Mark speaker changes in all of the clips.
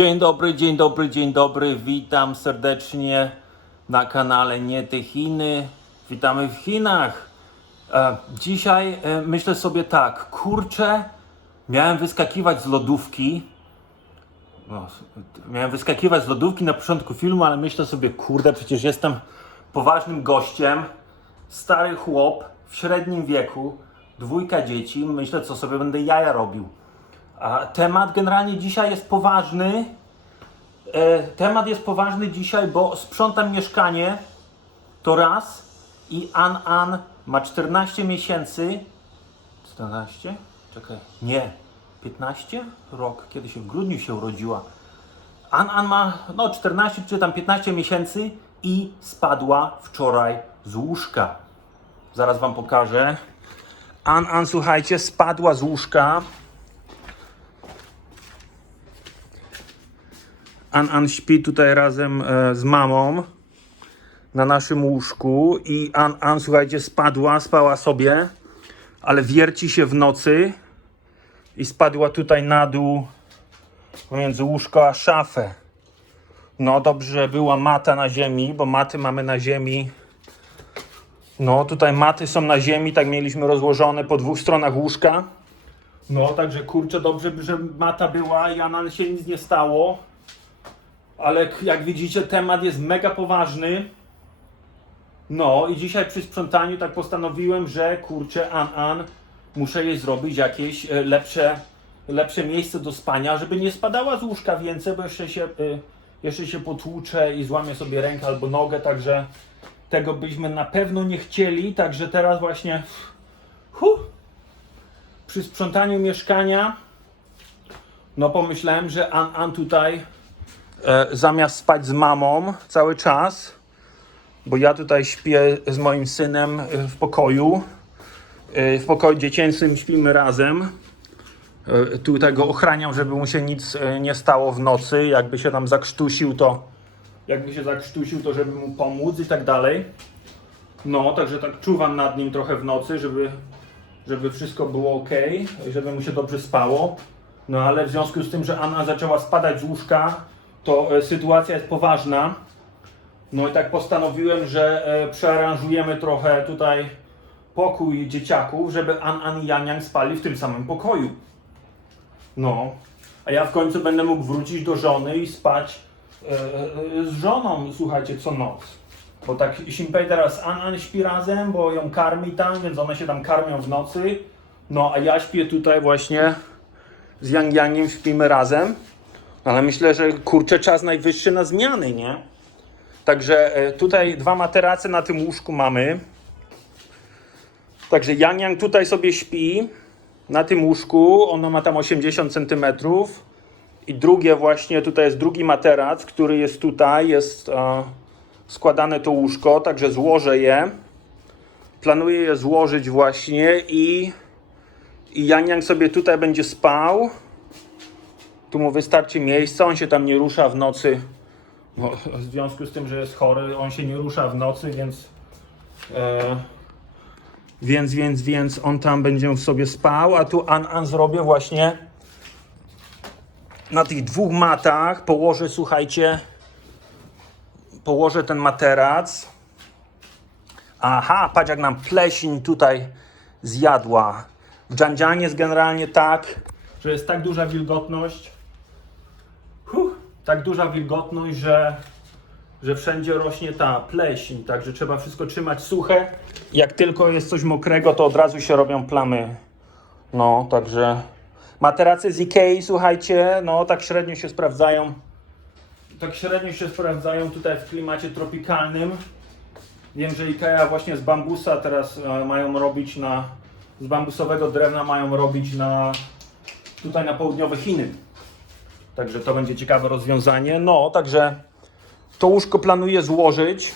Speaker 1: Dzień dobry, dzień dobry, dzień dobry. Witam serdecznie na kanale Nie te Chiny. Witamy w Chinach. E, dzisiaj e, myślę sobie tak, kurczę, miałem wyskakiwać z lodówki. No, miałem wyskakiwać z lodówki na początku filmu, ale myślę sobie, kurde, przecież jestem poważnym gościem. Stary chłop w średnim wieku, dwójka dzieci. Myślę, co sobie będę jaja robił. A temat generalnie dzisiaj jest poważny. E, temat jest poważny dzisiaj, bo sprzątam mieszkanie. To raz. I An An ma 14 miesięcy. 14? Czekaj. Nie. 15? Rok. Kiedy się w grudniu się urodziła. An An ma no 14 czy tam 15 miesięcy i spadła wczoraj z łóżka. Zaraz wam pokażę. An An, słuchajcie, spadła z łóżka. An An śpi tutaj razem e, z mamą na naszym łóżku i An An, słuchajcie, spadła, spała sobie, ale wierci się w nocy i spadła tutaj na dół pomiędzy łóżko a szafę. No dobrze, była mata na ziemi, bo maty mamy na ziemi. No tutaj maty są na ziemi, tak mieliśmy rozłożone po dwóch stronach łóżka. No także kurczę, dobrze, że mata była i Anan się nic nie stało. Ale jak widzicie, temat jest mega poważny. No i dzisiaj przy sprzątaniu tak postanowiłem, że kurczę, An An, muszę jej zrobić jakieś e, lepsze, lepsze miejsce do spania, żeby nie spadała z łóżka więcej, bo jeszcze się, e, jeszcze się potłucze i złamie sobie rękę albo nogę, także tego byśmy na pewno nie chcieli, także teraz właśnie huh, przy sprzątaniu mieszkania no pomyślałem, że An An tutaj zamiast spać z mamą cały czas, bo ja tutaj śpię z moim synem e, w pokoju, e, w pokoju dziecięcym śpimy razem. E, Tutaj go ochraniam, żeby mu się nic e, nie stało w nocy. Jakby się tam zakrztusił, to jakby się zakrztusił, to żeby mu pomóc i tak dalej. No, także tak czuwam nad nim trochę w nocy, żeby, żeby wszystko było ok, żeby mu się dobrze spało. No ale w związku z tym, że Anna zaczęła spadać z łóżka, to e, sytuacja jest poważna. No i tak postanowiłem, że e, przearanżujemy trochę tutaj pokój dzieciaków, żeby An An i Janiang spali w tym samym pokoju. No, a ja w końcu będę mógł wrócić do żony i spać e, z żoną, słuchajcie, co noc. Bo tak Simpei teraz An An śpi razem, bo ją karmi tam, więc one się tam karmią w nocy. No, a ja śpię tutaj właśnie z Yang Yangiem, śpimy razem. Ale myślę, że kurczę, czas najwyższy na zmiany, nie? Także e, tutaj dwa materace na tym łóżku mamy. Także Yang Yang tutaj sobie śpi na tym łóżku. Ono ma tam 80 cm. I drugie właśnie, tutaj jest drugi materac, który jest tutaj, jest e, składane to łóżko, także złożę je. Planuję je złożyć właśnie i, i Yang Yang sobie tutaj będzie spał. Tu mu wystarczy miejsca, on się tam nie rusza w nocy. Bo w związku z tym, że jest chory, on się nie rusza w nocy, więc. E, więc, więc, więc on tam będzie sobie spał, a tu An An zrobię właśnie na tych dwóch matach. Położę, słuchajcie, położę ten materac. Aha, patrz jak nam pleśń tutaj zjadła. W Dżandzianie jest generalnie tak, że jest tak duża wilgotność, tak duża wilgotność, że, że wszędzie rośnie ta pleśń, także trzeba wszystko trzymać suche. Jak tylko jest coś mokrego, to od razu się robią plamy. No, także materace z Ikei, słuchajcie, no tak średnio się sprawdzają. Tak średnio się sprawdzają tutaj w klimacie tropikalnym. Wiem, że Ikea właśnie z bambusa teraz e, mają robić na, z bambusowego drewna mają robić na, tutaj na południowe Chiny. Także to będzie ciekawe rozwiązanie. No, także to łóżko planuję złożyć.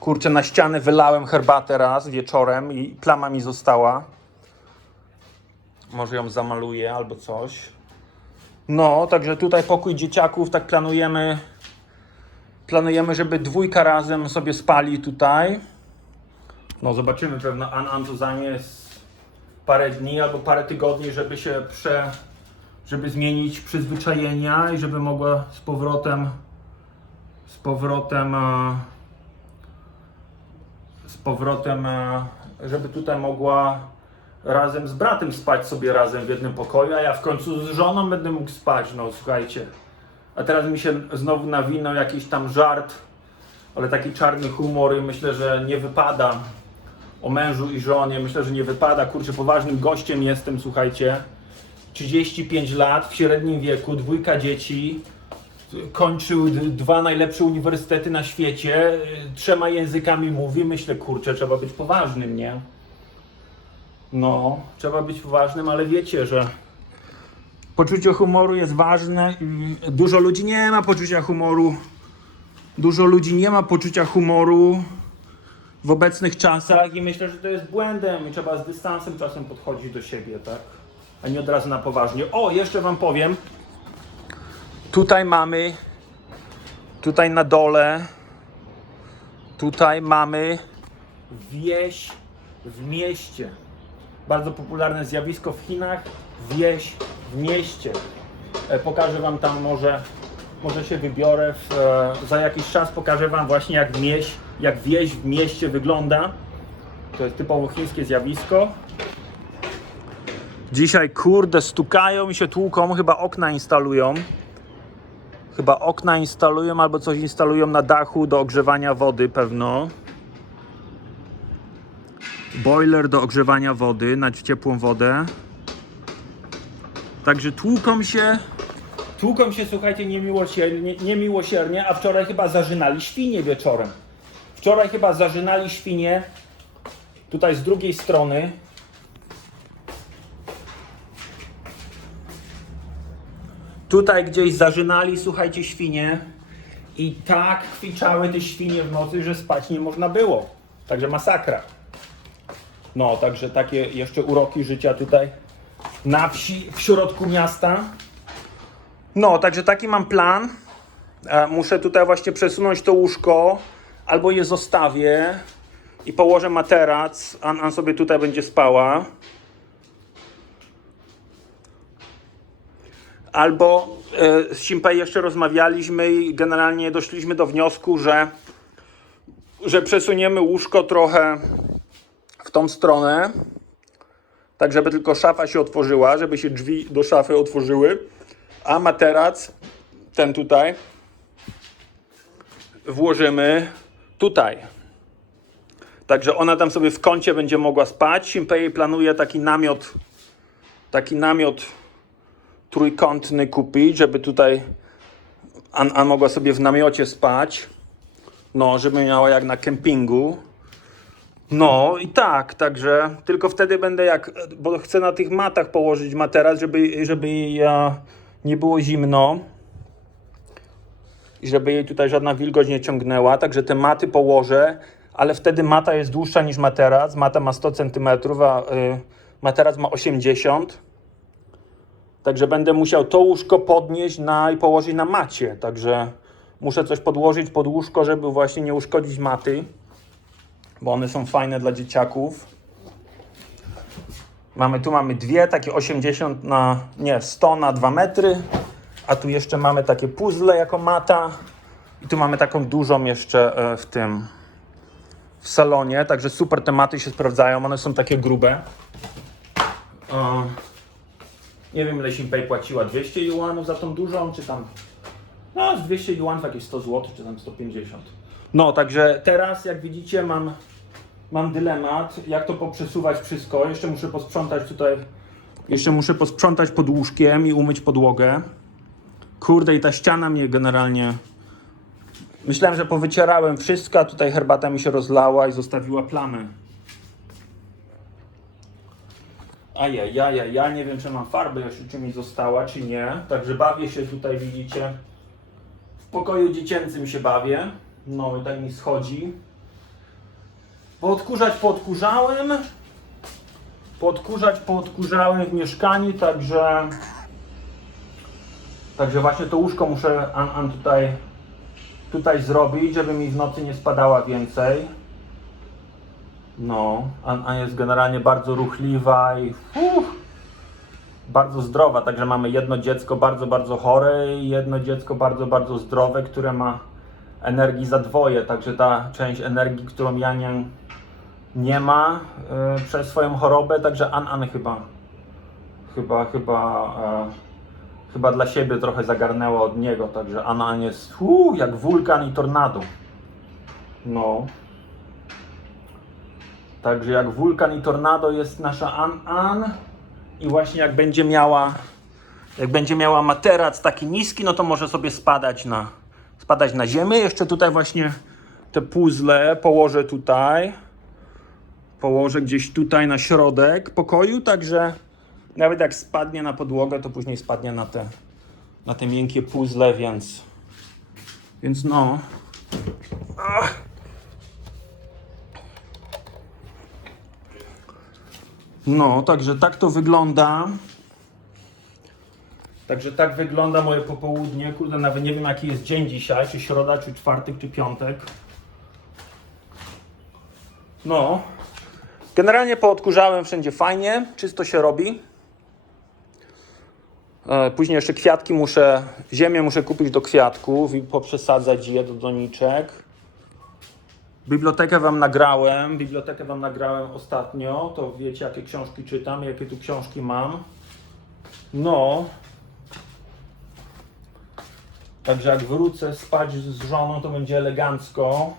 Speaker 1: Kurczę, na ścianę wylałem herbatę raz wieczorem i plama mi została. Może ją zamaluję albo coś. No, także tutaj pokój dzieciaków, tak planujemy. Planujemy, żeby dwójka razem sobie spali tutaj. No, zobaczymy, pewno An to zajmie parę dni albo parę tygodni, żeby się prze, żeby zmienić przyzwyczajenia i żeby mogła z powrotem z powrotem e, z powrotem e, żeby tutaj mogła razem z bratem spać sobie razem w jednym pokoju, a ja w końcu z żoną będę mógł spać, no słuchajcie. A teraz mi się znowu nawinął jakiś tam żart, ale taki czarny humor i myślę, że nie wypada o mężu i żonie, myślę, że nie wypada, kurczę, poważnym gościem jestem, słuchajcie. 35 lat, w średnim wieku, dwójka dzieci, kończył dwa najlepsze uniwersytety na świecie, y, trzema językami mówi, myślę, kurczę, trzeba być poważnym, nie? No, trzeba być poważnym, ale wiecie, że poczucie humoru jest ważne. Dużo ludzi nie ma poczucia humoru. Dużo ludzi nie ma poczucia humoru w obecnych czasach i myślę, że to jest błędem i trzeba z dystansem czasem podchodzić do siebie, tak? A nie od razu na poważnie. O, jeszcze wam powiem. Tutaj mamy, tutaj na dole, tutaj mamy wieś w mieście. Bardzo popularne zjawisko w Chinach, wieś w mieście. E, Pokażę wam tam może, może się wybiorę w, e, za jakiś czas pokażę wam właśnie jak wieś, jak wieś w mieście wygląda. To jest typowo chińskie zjawisko. Dzisiaj kurde stukają i się tłuką, chyba okna instalują. Chyba okna instalują albo coś instalują na dachu do ogrzewania wody pewno. Boiler do ogrzewania wody na ciepłą wodę. Także tłuką się. Tłuką się, słuchajcie, niemiłosiernie, niemiłosiernie, a wczoraj chyba zażynali świnie wieczorem. Wczoraj chyba zażynali świnie tutaj z drugiej strony. Tutaj gdzieś zażynali, słuchajcie, świnie i tak kwiczały te świnie w nocy, że spać nie można było. Także masakra. No, także takie jeszcze uroki życia tutaj na wsi, w środku miasta. No, także taki mam plan. E, Muszę tutaj właśnie przesunąć to łóżko, albo je zostawię i położę materac, a An sobie tutaj będzie spała. Albo e, z Simpei jeszcze rozmawialiśmy i generalnie doszliśmy do wniosku, że, że przesuniemy łóżko trochę w tą stronę, tak żeby tylko szafa się otworzyła, żeby się drzwi do szafy otworzyły, a materac, ten tutaj, włożymy tutaj. Także ona tam sobie w kącie będzie mogła spać. Simpei planuje taki namiot, taki namiot trójkątny kupić, żeby tutaj An, mogła sobie w namiocie spać. No, żeby miała jak na kempingu. No i tak, także tylko wtedy będę jak, bo chcę na tych matach położyć materac, żeby, żeby jej nie było zimno i żeby jej tutaj żadna wilgoć nie ciągnęła, także te maty położę, ale wtedy mata jest dłuższa niż materac, mata ma 100 cm, a y, materac ma 80 Także będę musiał to łóżko podnieść na, i położyć na macie, także muszę coś podłożyć pod łóżko, żeby właśnie nie uszkodzić maty bo one są fajne dla dzieciaków. Mamy tu mamy dwie, takie 80 na, nie, 100 na 2 metry, a tu jeszcze mamy takie puzzle jako mata. I tu mamy taką dużą jeszcze e, w tym, w salonie, także super te maty się sprawdzają, one są takie grube. E, nie wiem ile Simpei płaciła, 200 juanów za tą dużą, czy tam, no z 200 juanów jakieś 100 zł, czy tam 150. No, także teraz jak widzicie mam mam dylemat, jak to poprzesuwać wszystko. Jeszcze muszę posprzątać tutaj. Jeszcze muszę posprzątać pod łóżkiem i umyć podłogę. Kurde, i ta ściana mnie generalnie. Myślałem, że powycierałem wszystko, a tutaj herbata mi się rozlała i zostawiła plamy. Ajajaj, ja nie wiem, czy mam farbę jeszcze, czy mi została, czy nie. Także bawię się tutaj, widzicie. W pokoju dziecięcym się bawię. No i tak mi schodzi. Podkurzać podkurzałem. Podkurzać podkurzałem w mieszkaniu, także Także właśnie to łóżko muszę An, An tutaj tutaj zrobić, żeby mi w nocy nie spadała więcej. No, An, An jest generalnie bardzo ruchliwa i uff, bardzo zdrowa, także mamy jedno dziecko bardzo, bardzo chore i jedno dziecko bardzo, bardzo zdrowe, które ma energii za dwoje, także ta część energii, którą Janian nie ma e, przez swoją chorobę, także An An chyba chyba, chyba, e, chyba dla siebie trochę zagarnęła od niego, także An An jest uu, jak wulkan i tornado. No. Także jak wulkan i tornado jest nasza An An i właśnie jak będzie miała jak będzie miała materac taki niski, no to może sobie spadać na spadać na ziemię. Jeszcze tutaj właśnie te puzzle położę tutaj. Położę gdzieś tutaj na środek pokoju, także nawet jak spadnie na podłogę, to później spadnie na te na te miękkie puzzle, więc więc no. Ach. No, także tak to wygląda. Także tak wygląda moje popołudnie. Kurde, nawet nie wiem jaki jest dzień dzisiaj, czy środa, czy czwartek, czy piątek. No. Generalnie poodkurzałem wszędzie fajnie, czysto się robi. E, Później jeszcze kwiatki muszę, ziemię muszę kupić do kwiatków i poprzesadzać je do doniczek. Bibliotekę wam nagrałem, bibliotekę wam nagrałem ostatnio, to wiecie jakie książki czytam, jakie tu książki mam. No. Także jak wrócę spać z żoną, to będzie elegancko.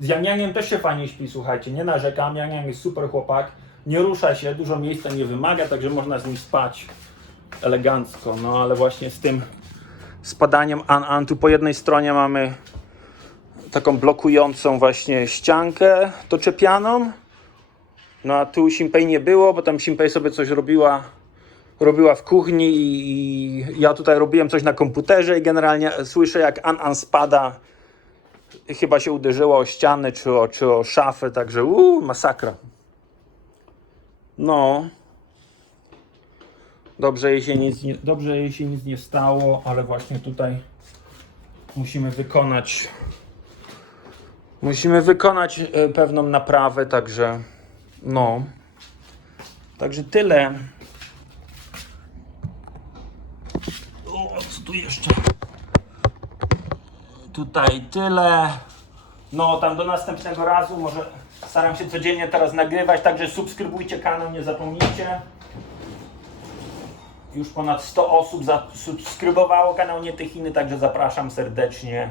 Speaker 1: Z Janianiem też się fajnie śpi, słuchajcie, nie narzekam, Janian jest super chłopak, nie rusza się, dużo miejsca nie wymaga, także można z nim spać elegancko, no ale właśnie z tym spadaniem an, an tu po jednej stronie mamy taką blokującą właśnie ściankę doczepianą. No a tu Simpei nie było, bo tam Simpei sobie coś robiła, robiła w kuchni i, ja tutaj robiłem coś na komputerze i generalnie słyszę jak An An spada. Chyba się uderzyła o ścianę czy o, czy o szafę, także uuu, masakra. No. Dobrze jej, się nic nie, dobrze jej się nic nie stało, ale właśnie tutaj musimy wykonać Musimy wykonać e, pewną naprawę, także no. Także tyle. O, co tu jeszcze? Tutaj tyle. No, tam do następnego razu. Może staram się codziennie teraz nagrywać, także subskrybujcie kanał, nie zapomnijcie. Już ponad 100 osób zasubskrybowało kanał Nie te Chiny, także zapraszam serdecznie